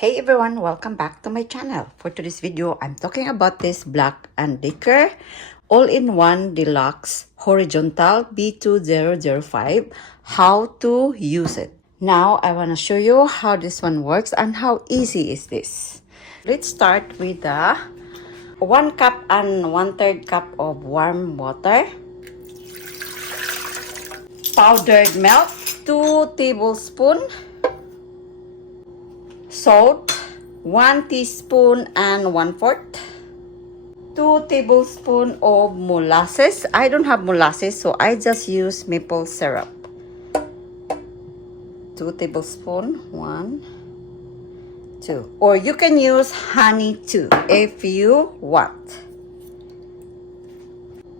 Hey everyone, welcome back to my channel. For today's video, I'm talking about this Black & Decker all-in-one deluxe horizontal B2005, how to use it. Now, I want to show you how this one works and how easy is this. Let's start with the 1 cup and 1/3 cup of warm water, powdered milk, 2 tablespoons, salt, 1 teaspoon and 1/4, 2 tablespoons of molasses. I don't have molasses, so I just use maple syrup. 2 tablespoons, 1, 2. Or you can use honey too if you want.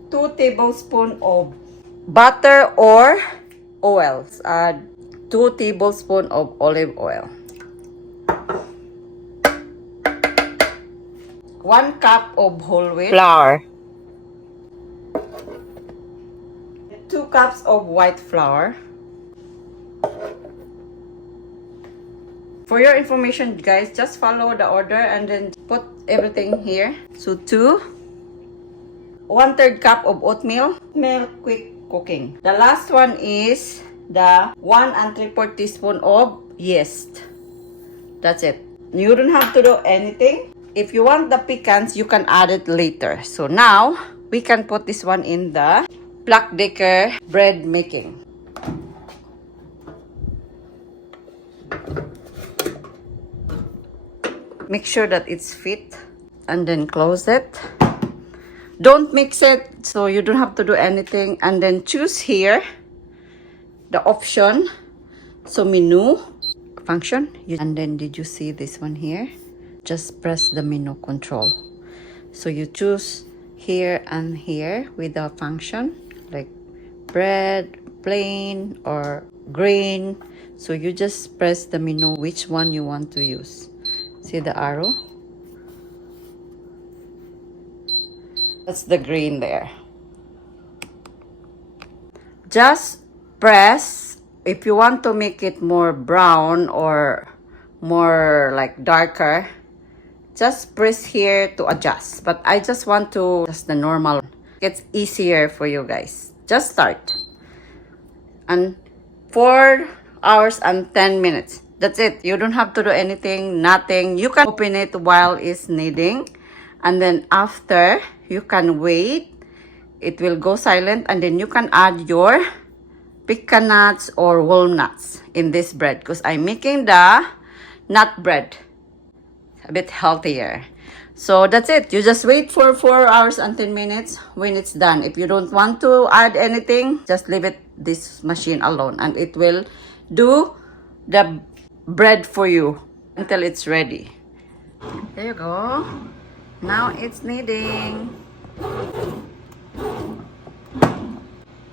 2 tablespoons of butter or oil. 2 tablespoons of olive oil. 1 cup of whole wheat flour. 2 cups of white flour. For your information, guys, just follow the order and then put everything here. So 1/3 cup of oatmeal, milk, quick cooking. The last one is the 1 3/4 teaspoon of yeast. That's it. You don't have to do anything. If you want the pecans, you can add it later. So now, we can put this one in the Black & Decker bread making. Make sure that it's fit and then close it. Don't mix it, so you don't have to do anything. And then choose here the option. So menu, function. And then did you see this one here? Just press the menu control. So you choose here and here with the function like bread, plain or green. So you just press the menu which one you want to use. See the arrow? That's the green there. Just press if you want to make it more brown or more like darker. Just press here to adjust. But I just want to just the normal. It's easier for you guys. Just start. And 4 hours and 10 minutes. That's it. You don't have to do anything, nothing. You can open it while it's kneading. And then after, you can wait. It will go silent. And then you can add your pecan nuts or walnuts in this bread. Because I'm making the nut bread. A bit healthier. So that's it. You just wait for 4 hours and 10 minutes when it's done. If you don't want to add anything, just leave it this machine alone and it will do the bread for you until it's ready. There you go. Now it's kneading.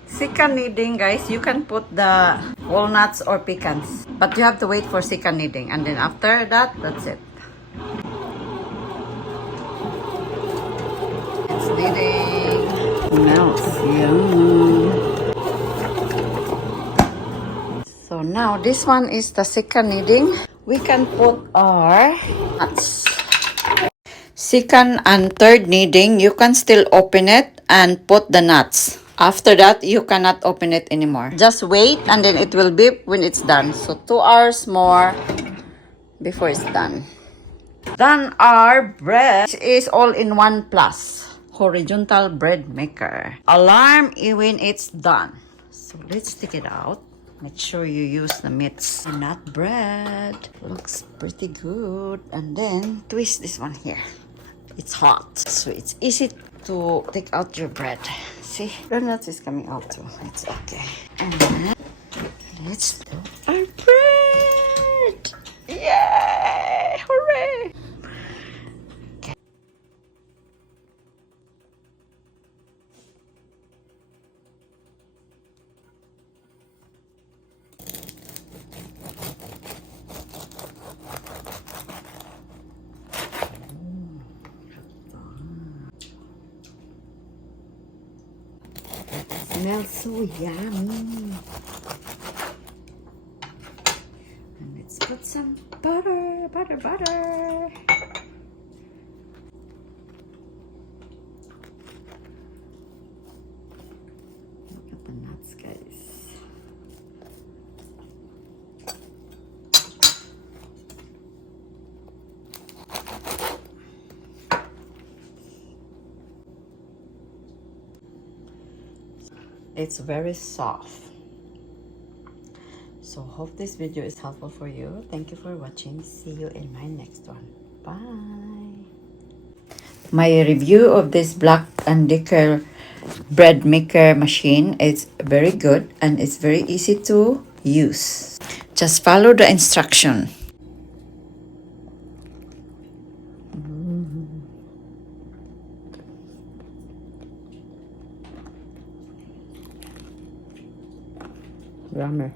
Second kneading, guys, you can put the walnuts or pecans, but you have to wait for second kneading, and then after that, that's it. It's kneading. Melts. Yum. So now this one is the second kneading. We can put our nuts. Second and third kneading, you can still open it and put the nuts. After that, you cannot open it anymore. Just wait and then it will beep when it's done. So 2 hours more before it's done. Then our bread is all-in-one plus horizontal bread maker. Alarm when it's done. So let's take it out. Make sure you use the mix. Nut bread looks pretty good. And then twist this one here. It's hot, so it's easy to take out your bread. See, the nuts is coming out too. It's okay. And then let's do our bread. Yay! Hooray! Okay. Smells so yummy. And let's put some butter. Butter. Look at the nuts, guys. It's very soft. So hope this video is helpful for you. Thank you for watching. See you in my next one. Bye. My review of this Black & Decker bread maker machine is very good and it's very easy to use. Just follow the instruction. Yummy.